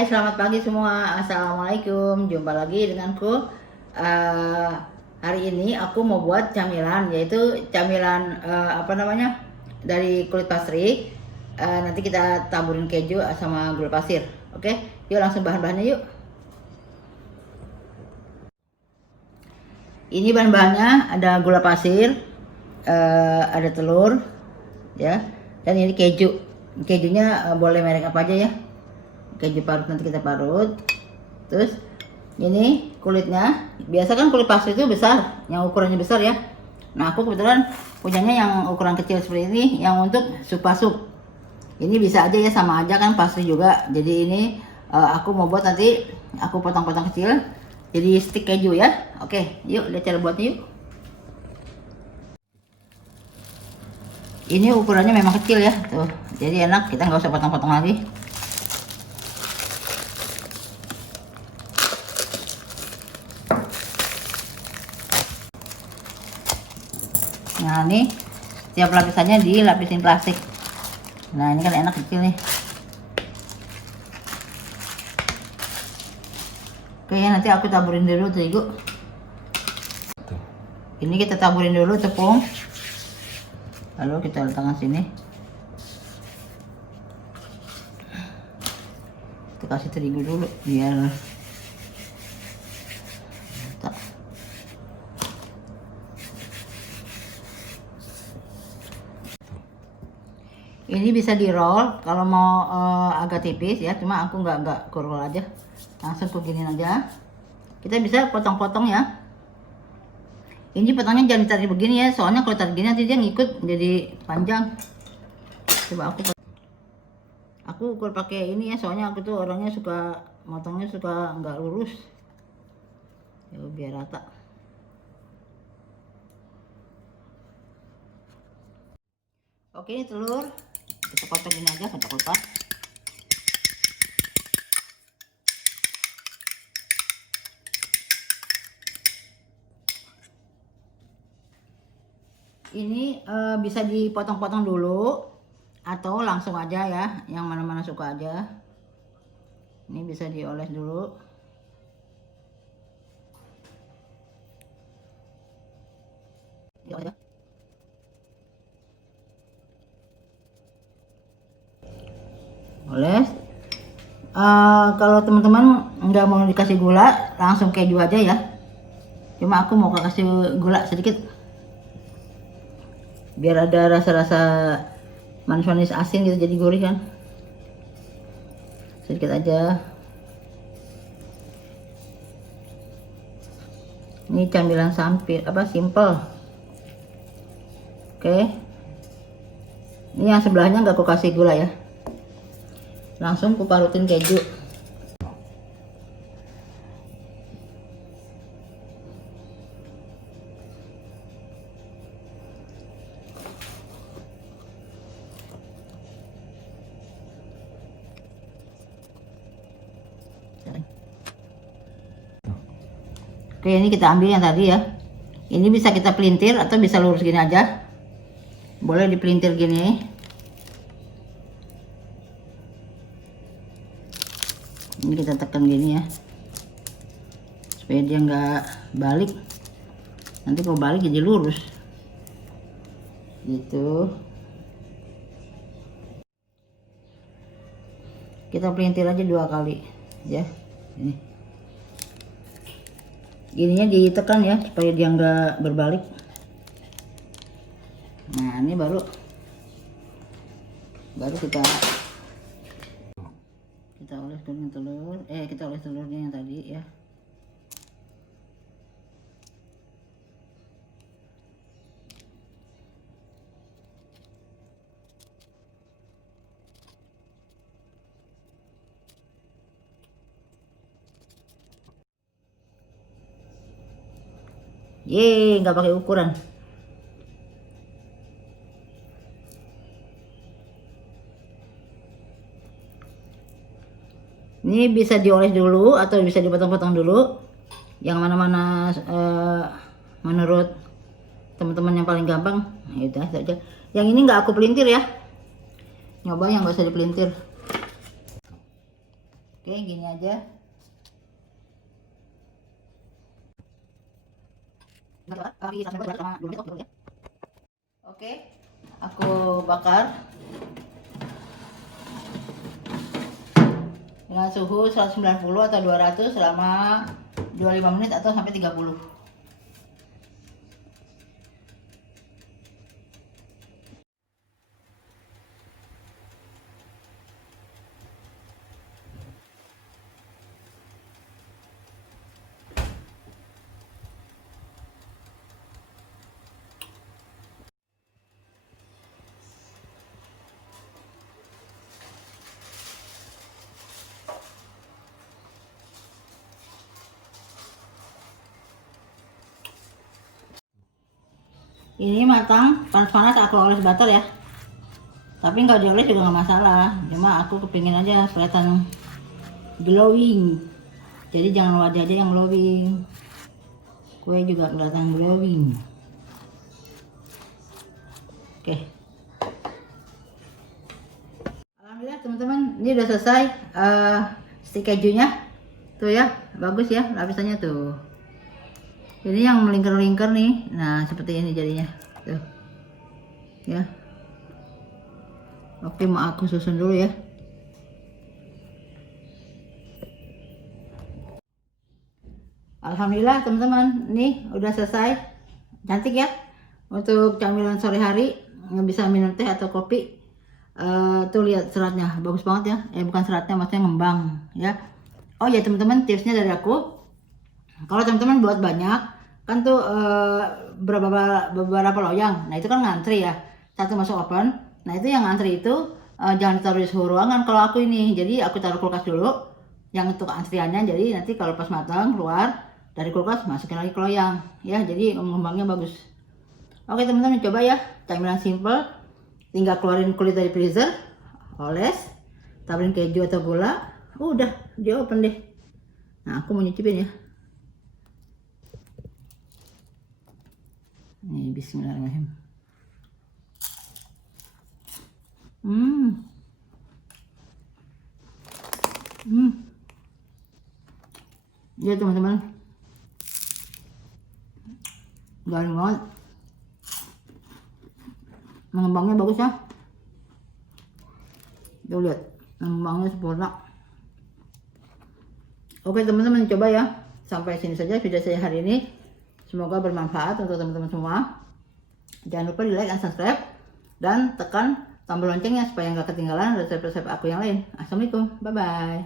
Hai, selamat pagi semua. Assalamualaikum. Jumpa lagi denganku. Eh, Hari ini aku mau buat camilan, yaitu camilan dari kulit pasri. Nanti kita taburin keju sama gula pasir. Oke, yuk langsung bahan-bahannya yuk. Ini bahan-bahannya ada gula pasir, ada telur, ya, dan ini keju. Kejunya boleh merek apa aja ya. Keju parut nanti kita parut. Terus ini kulitnya, biasa kan kulit pasir itu besar, yang ukurannya besar ya. Nah aku kebetulan punyanya yang ukuran kecil seperti ini, yang untuk sup. Ini bisa aja ya, sama aja kan pasir juga. Jadi ini aku mau buat, nanti aku potong-potong kecil jadi stick keju ya. Oke, yuk lihat cara buatnya yuk. Ini ukurannya memang kecil ya, tuh. Jadi enak, kita nggak usah potong-potong lagi. Nah ini setiap lapisannya dilapisin plastik. Nah ini kan enak kecil nih. Oke ya, nanti aku taburin dulu terigu. Ini kita taburin dulu tepung, lalu kita letakkan sini. Kita kasih terigu dulu biar ini bisa di roll kalau mau agak tipis ya, cuma aku nggak roll aja, langsung begini aja. Kita bisa potong-potong ya. Ini potongnya jangan ditarik begini ya, soalnya kalau tarik gini nanti dia ngikut jadi panjang. Coba aku ukur pakai ini ya, soalnya aku tuh orangnya suka motongnya suka nggak lurus ya, biar rata. Oke, ini telur kita kotak aja, kotak-kotak. Ini bisa dipotong-potong dulu atau langsung aja ya, yang mana-mana suka aja. Ini bisa dioles dulu. Dioles. Oles. Kalau teman-teman nggak mau dikasih gula, langsung keju aja ya. Cuma aku mau kasih gula sedikit, biar ada rasa-rasa manis-manis asin gitu, jadi gurih kan. Sedikit aja. Ini camilan simple. Oke. Ini yang sebelahnya nggak aku kasih gula ya. Langsung aku parutin keju. Oke, ini kita ambil yang tadi ya. Ini bisa kita pelintir atau bisa lurus gini aja. Boleh dipelintir gini. Ini kita tekan gini ya, supaya dia nggak balik. Nanti kalau balik jadi lurus gitu. Kita pelintir aja 2 kali ya. Ini gininya ditekan ya, supaya dia nggak berbalik. Nah ini baru kita oles kuning telur, kita oles telurnya yang tadi ya. Nggak pakai ukuran. Ini bisa dioles dulu atau bisa dipotong-potong dulu, yang mana-mana menurut teman-teman yang paling gampang. Nah, itu aja. Yang ini nggak aku pelintir ya, nyoba yang nggak usah dipelintir. Oke, gini aja. Oke, aku bakar dengan suhu 190 atau 200 selama 25 menit atau sampai 30. Ini matang, panas-panas aku oles butter ya. Tapi nggak dioles juga nggak masalah. Cuma aku kepingin aja kelihatan glowing. Jadi jangan wajah aja yang glowing. Kue juga kelihatan glowing. Oke. Alhamdulillah teman-teman, ini udah selesai stik kejunya. Tuh ya, bagus ya lapisannya tuh. Ini yang melingkar-lingkar nih. Nah, seperti ini jadinya. Tuh. Ya. Oke, mau aku susun dulu ya. Alhamdulillah teman-teman, nih udah selesai. Cantik ya. Untuk camilan sore hari, yang bisa minum teh atau kopi. Tuh lihat seratnya, bagus banget ya. Bukan seratnya, maksudnya ngembang ya. Oh ya teman-teman, tipsnya dari aku. Kalau teman-teman buat banyak, kan tuh beberapa loyang. Nah itu kan ngantri ya, satu masuk oven. Nah itu yang ngantri itu jangan ditaruh di suhu ruangan kalau aku ini. Jadi aku taruh kulkas dulu, yang untuk antriannya. Jadi nanti kalau pas matang keluar dari kulkas, masukin lagi ke loyang. Ya jadi ngembangnya bagus. Oke teman-teman, coba ya, camilan simple. Tinggal keluarin kulit dari freezer, oles, taburin keju atau gula, udah di open deh. Nah aku mau nyicipin ya. Nih, bismillahirrahmanirrahim. Ya teman-teman, garing banget, mengembangnya bagus ya. Tuh lihat, mengembangnya sempurna. Oke teman-teman, coba ya. Sampai sini saja video saya hari ini. Semoga bermanfaat untuk teman-teman semua. Jangan lupa di like dan subscribe, dan tekan tombol loncengnya supaya nggak ketinggalan resep-resep aku yang lain. Assalamualaikum, bye bye.